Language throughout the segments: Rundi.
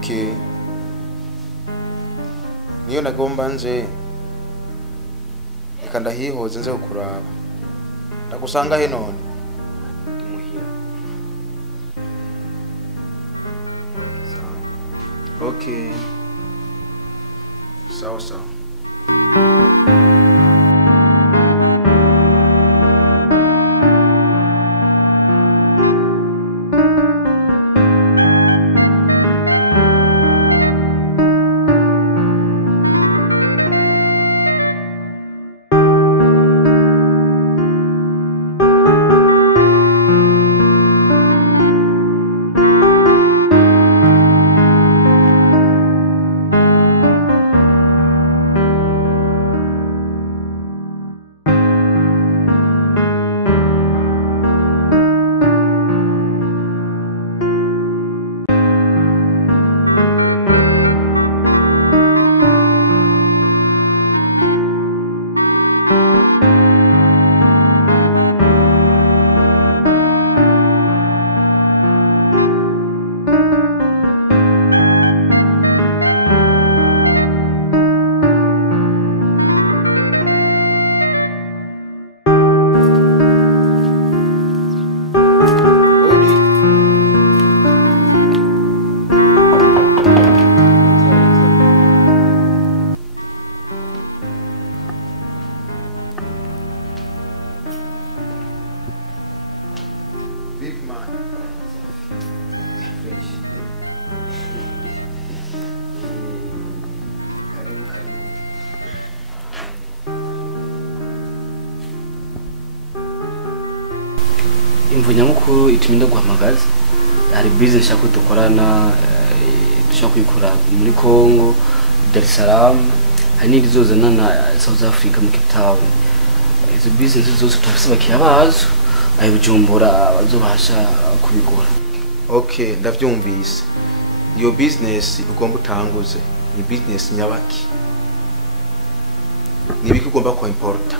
Okay. Niyo nagomba nje ikanda hihoze nze kukuraba. Ndagusanga he none? Muhira. Okay. Sawa sawa. Imvunya mukuru itumye guhamagaza hari business yako dukorana dushaka kuyikora muri Congo, Dar es Salaam, hari n'izozana na South Africa mu Cape Town. Izo business zose tufise bakiya bazo ayo Bujumbura bazobasha kubigora. Okay, ndavyumvise. Iyo business ugomba utanguze ni business nyabaki. Nibiki ugomba ko importa?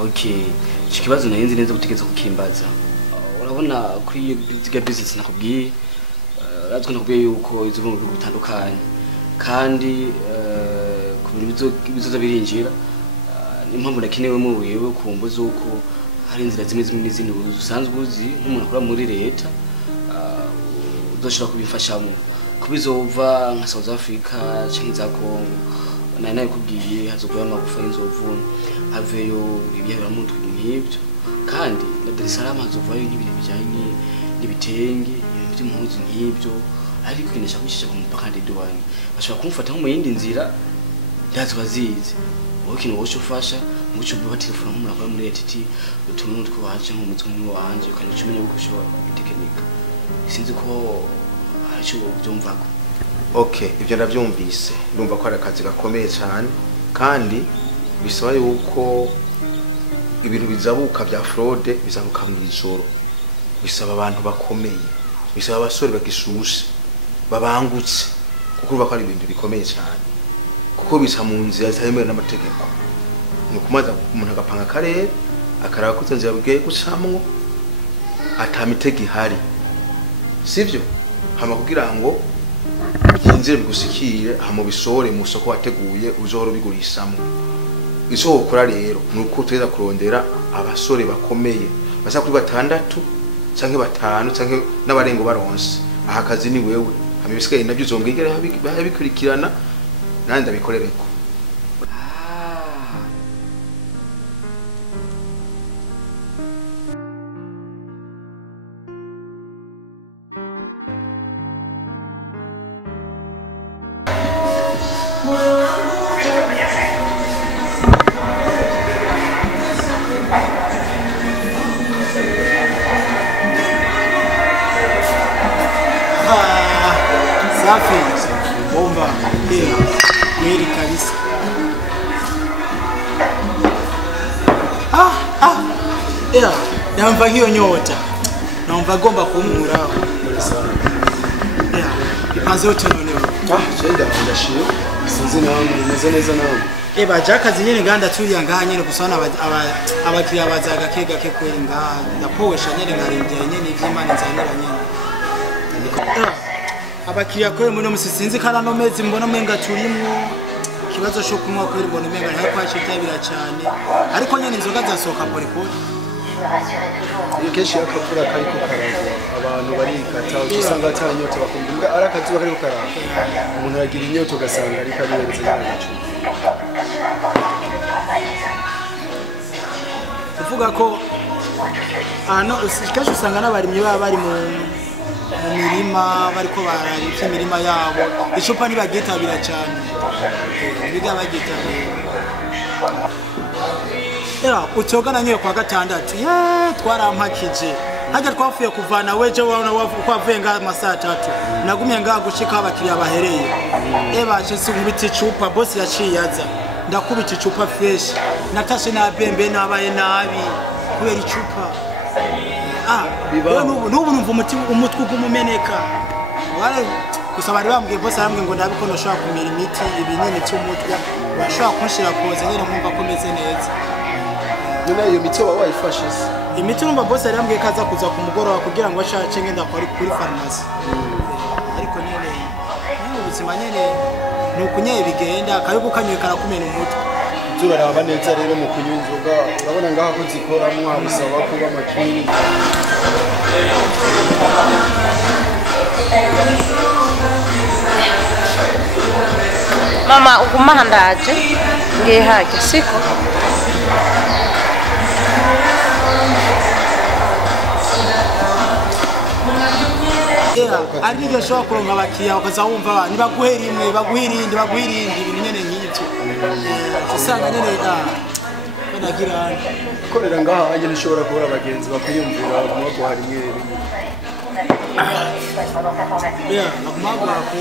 Okay. Ikibazo nayenze neza gutegeza kukimbaza. Urabona kuri iyo business nakubwiye, razwe nakubwiye yuko izo mu bihugu bitandukanye kandi ku bintu bizoza birinjira impamvu nakenewe mu wewe kumbuza uko hari inzira zimwe n'izindi usanzwe uzi nk'umuntu akora muri leta uzoshobora kubifashamo kubizova nka South Africa cyangwa za Congo nayo kubwiye hazogwa amagufa y'inzovu aveyo ibyabira mu mutwe nk'ibyo kandi na Dar es Salaam hazovayo n'ibintu bijanye n'ibitenge by'impuzu nk'ibyo ariko kinesha kwishisha ku mupaka ndidwani bashobora kumufata nko mu yindi nzira ndazi bazizi wowe kintu wosho ufasha mucyo bwa telefone nk'umuntu akora muri ETT utuntu twaje nko mutwe wanje kandi umenye uko ushobora gutekinika sinzi ko aricyo byumvako. Okay, ibyo ndavyumvise. Ndumva ko ari akazi gakomeye cyane kandi bisaba yuko ibintu bizabuka bya fraude bizabuka mu ijoro. Bisaba abantu bakomeye. Bisaba abasore bagishushe babangutse kuko uba ko ari ibintu bikomeye cyane. Kuko bisa mu nzira zitemewe n'amategeko. Nukumaza umuntu agapanga karere akaraba ko nzira bwiye gucamwo atamitege ihari. Sivyo? Hama kugira ngo inzira bigusikire hama bisore mu soko wateguye uzohora bigurishamo. Iso ukora rero nuko uteza kurondera abasore bakomeye basa kuri 6 canke 5 canke n'abarengo baronse. Aha kazi ni wewe hama bisigaye nabyo uzongegera bikurikirana nandi abikorereko. Safi, bomba, kweli kabisa. Naomba hiyo nyota. Naomba gomba kumura. Ipanze yote noneho. Shenda ndashiro. Sinzi nawe meze neza nawe. Bajaka zinyene nganda turi yanga nyene gusana abakiriya bazaga kega ke kwenga. Ndapowesha nyene ngarindira nyene ivy'Imana nzanira nyene. abakiriya kwe muri no sinzi kana no mezi mbona menga turimo kibazo cyo kunywa kwe mbona menga nta kwashitabira cyane ariko nyene inzoga zasohoka pole pole kenshi akapfura kari ku karago abantu barikata usanga atanyota bakumva arakazuba kari ku karago umuntu yagira inyota ugasanga ari kabireze y'agacu tuvuga ko kenshi usanga n'abarimyi baba bari mu mirima bariko barabika imirima yabo icupa ntibagitabira cyane biga bagitabira utogana nyewe kwa gatandatu twarampakije hajya twafuye kuvana weje wavuye nga amasaha 3 nagumye nga gushika abakiriya bahereye baje sinkubita icupa boss yaciye aza ndakubita icupa fresh natashe na bembe nabaye nabi kubera icupa nubu numva umutwe ugumumeneka wale gusa bari bambwiye boss arambwiye ngo ndabiko noshaka kumira imiti ibinini cy'umutwe bashaka kunshira koze nyine nkumva komeze neza none iyo miti wawe wayifashe imiti numva boss arambwiye kaza kuza ku mugoroba kugira ngo ashake ngenda kuri pharmacy ariko nyine ubuzima nyine nukunyeye bigenda kayuko kanywe karakumena umutwe turaraba neza rero mu kunywa inzoga urabona ngaho ko zikora mwabisaba kuba makini mama uguma ndaje ngihaje siko ari byo shobora kuronka abakiriya bakaza wumva nibaguhera imwe baguhirinde ibintu nyene nk'ibyo usanga nyene banagira korera ngaha anje nishobora kubura abagenzi bakwiyumvira mu bwo hari imwe agumagwa ko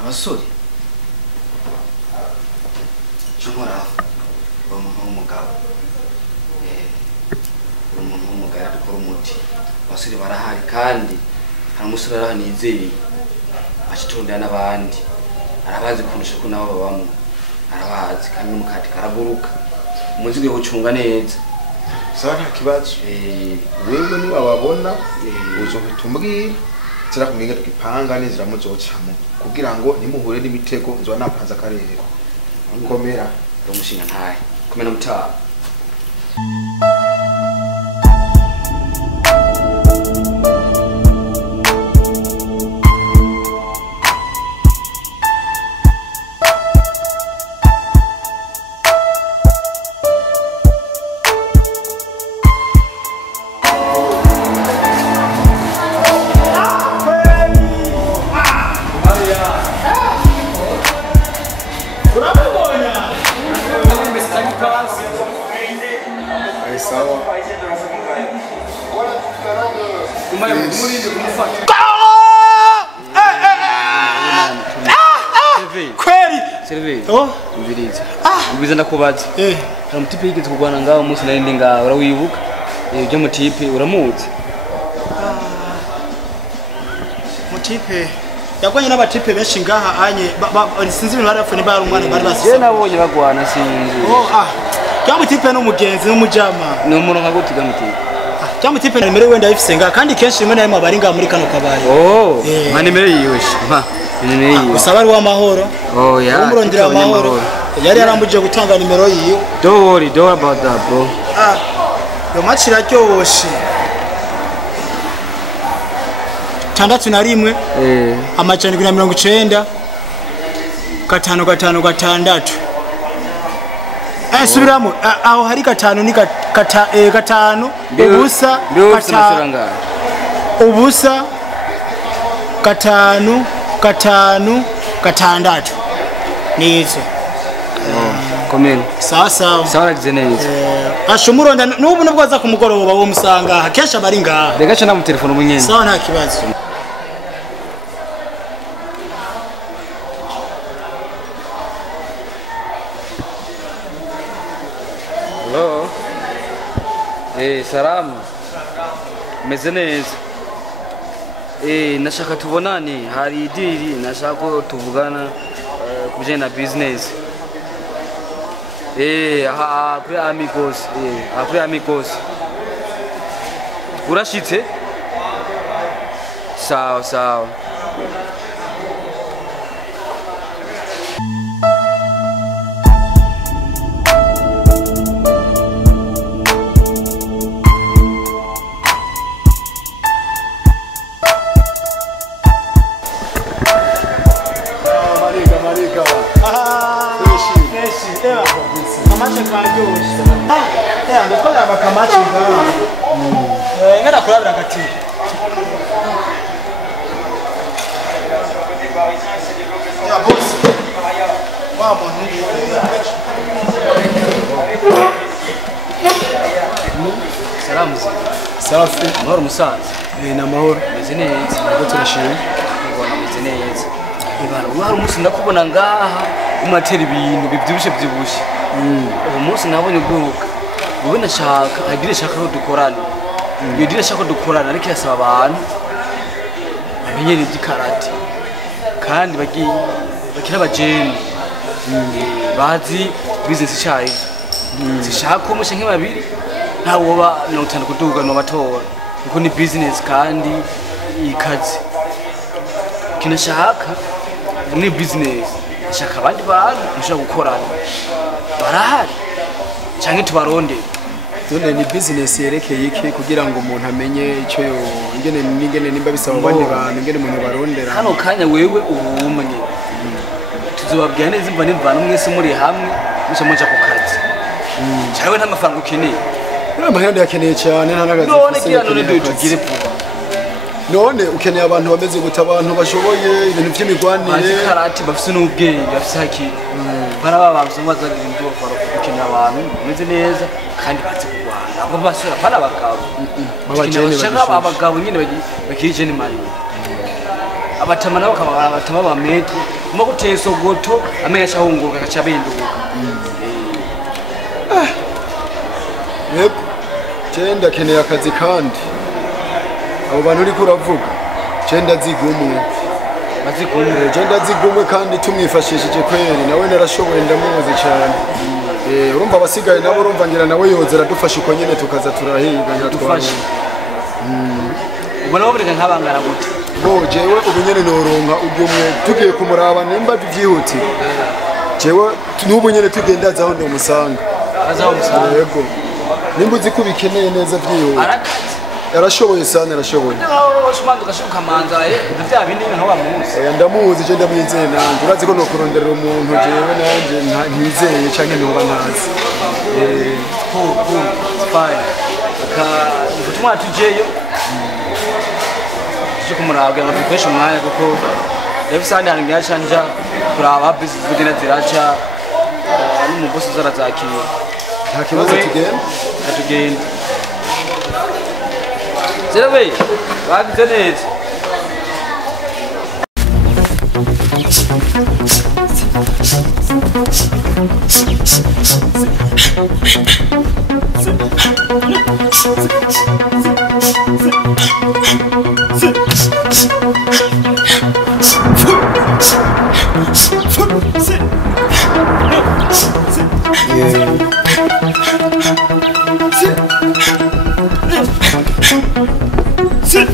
abasore cyumura umuntu w'umugabo umuntu w'umugabo dukora umuti abasore barahari kandi hari umusore arahanizeye ashitondera n'abandi arabazi kunisha ko nabo babamo arabazi kandi n'umukati karaguruka umuzigo gucunga neza sawa nta kibazo wewe ni wababona uzo bitumbwira zira kumenya tukipanga n'inzira muzocamo kugira ngo nimuhure n'imitego nzwa napanza akarere komera umushinga ntaye komera mutaha Ubiza ndakubaza hari mutipe yigeze kugwana ngaho umunsi narindi ngaho urawibuka ibyo mutipe uramuzi mutipe yagwanye n'abatipe benshi ngaha anye sinzi ibintu bari bafune bari umwana bari basi je nabonye bagwana sinzi kya mutipe n'umugenzi n'umujama ni umuntu nka gutiga mutipe kya mutipe na nimero wenda yifise ngaha kandi kenshi rimwe na rimwe abari ngaha muri kano kabari nka nimero yiwe mpa nimero yiwe usaba ari w'amahoro umurondera amahoro yari yarambuje gutanga nimero yiyo don't worry about that bro yo match iraryoshe 61 amajana 90 5 subiramo aho hari 5 ni 5 ubusa 5 ubusa 5 5 6 nizo komeni sawa sawa neza ashumuronda nubu nubwo aza kumugoroba wo musanga kesha bari ngaha reka cyana mu telefone umunyene sawa nta kibazo hello salamu meze neza nashaka tubonane hari idiri nashaka tuvugana kubijanye na business kuri amigos urashitse sawa ngana kurabira gati ya boss wa muntu salamu safi mahoro musaza na mahoro meze neza ntabwo turashimye ubona meze neza ibana wari umunsi ndakubona ngaha umatera ibintu bibyibushe uwo munsi nabonye ubwuka wowe nashaka agire shaka ko dukorana iyo dire shaka dukorana ariko yasaba abantu bamenyere iby'ikarate kandi bakira abajeni bazi business cyayo zishaka umushe nk'ababiri ntawe woba 50 kuduga no matora kuko ni business kandi ikaze kinashaka ni business shaka abandi bantu mushaka gukorana barahari cyangwa tubaronde Done ni business yerekeye iki kugira ngo umuntu amenye icyo yo ingene nimba bisaba abandi bantu ingene umuntu barondera hano kanya wewe ubumanye tuzobabwira neza imva n'imvano mwese muri hamwe musha muja ku kazi cyawe nta mafaranga ukeneye amahandi yakeneye cyane nta nagazi none kiya none tugire vuba none ukeneye abantu bameze guta abantu bashoboye ibintu by'imigwanire bazi karate bafise n'ubwenge bafise haki baraba babusanga bazagira ibintu bakora ukeneye abantu bameze neza kandi bazi kurwana abo basura pana abagabo abagabo nyine bakirije ni mali abatama nabo bakaba abatama bamete uma guteye sogoto amenya cyahunguka gacha benduka yep cyenda keneye akazi kandi abo bantu uri kuravuga cyenda zigumwe cyenda zigumwe kandi tumwifashishije kweri nawe narashoboye ndamuzi cyane urumva abasigaye nabo urumva ngira nawe yozera dufashe uko nyene tukaza turahiga dufashe ubona babureka nk'abangana gute bo jewe ubu nyene noronka ubumwe tugiye kumuraba nimba byihuti jewe n'ubu nyene tugenda zaho ndamusanga yego nimba uzi ko bikeneye neza byihuti yarashoboye sana yarashoboye ushobora ugashuka manzaye bya bindi nko bamuzi ndamuzi je ndamwizeye nanjye urazi ko no kuronderera umuntu jewe nanjye ntizeye canke ntuba ntazi fine ka ubutumwa tujeyo cyo kumurabwa amapikesha umwanya kuko efusandi hangira canja kuraba business zigenda ziraca n'umubosi zarazakira nta kibazo tugenda Zerabe, bagize neza. Sit.